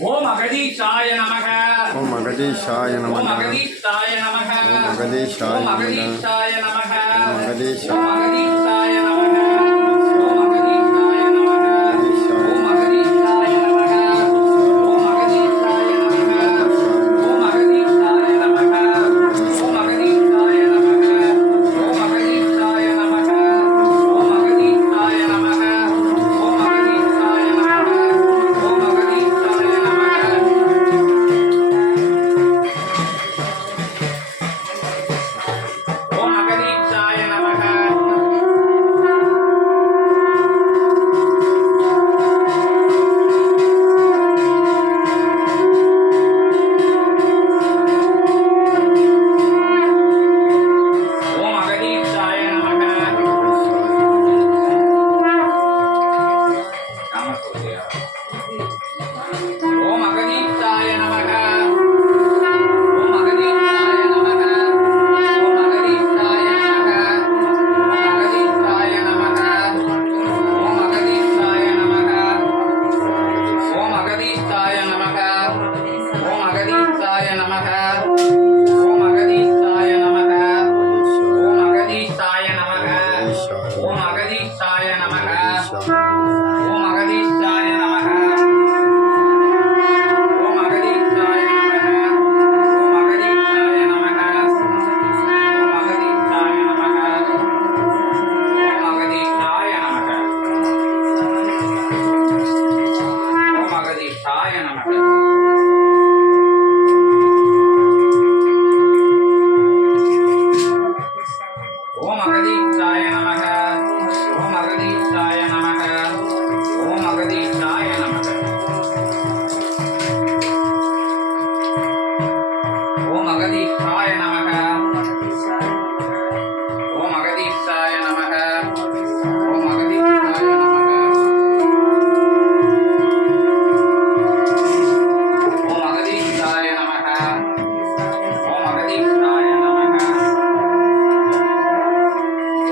ஓம் அகதீஷாய நமக. ஓம் அகதீஷாய நமக. ஓம் அகதீஷாய நமக. ஓம் அகதீஷாய நமக. ஓம் அகதீஷாய நமக. ஓம் அகதீஷாய ஓம் அகதீஷாய நமக. ஓம் அகதீஷாய நமக. ஓம் அகதீஷாய நமக.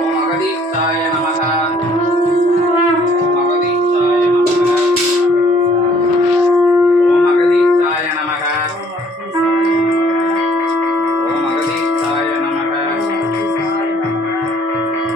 ஓம் அகதீஷாய நமக.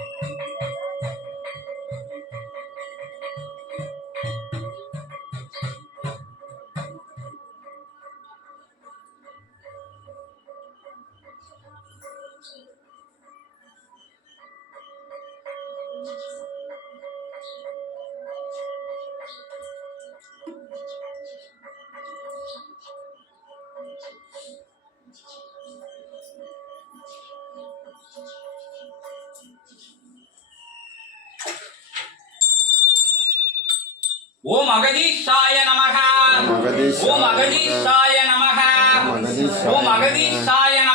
ஓம் அகதீஷாய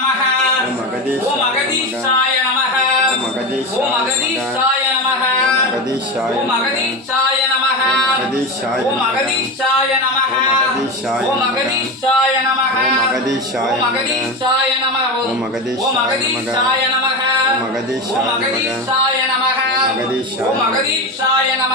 நமக. ஓம் அகதீஷாய நமக. ஓம் அகதீஷாய நமக. ஓம் அகதீஷாய நமக. ஓம் அகதீஷாய நமக. ஓம் அகதீஷாய நமக. ஓம் அகதீஷாய நமக. ஓம் அகதீஷாய நமக. ஓம் அகதீஷாய நமக. அகதீஷாய நமக.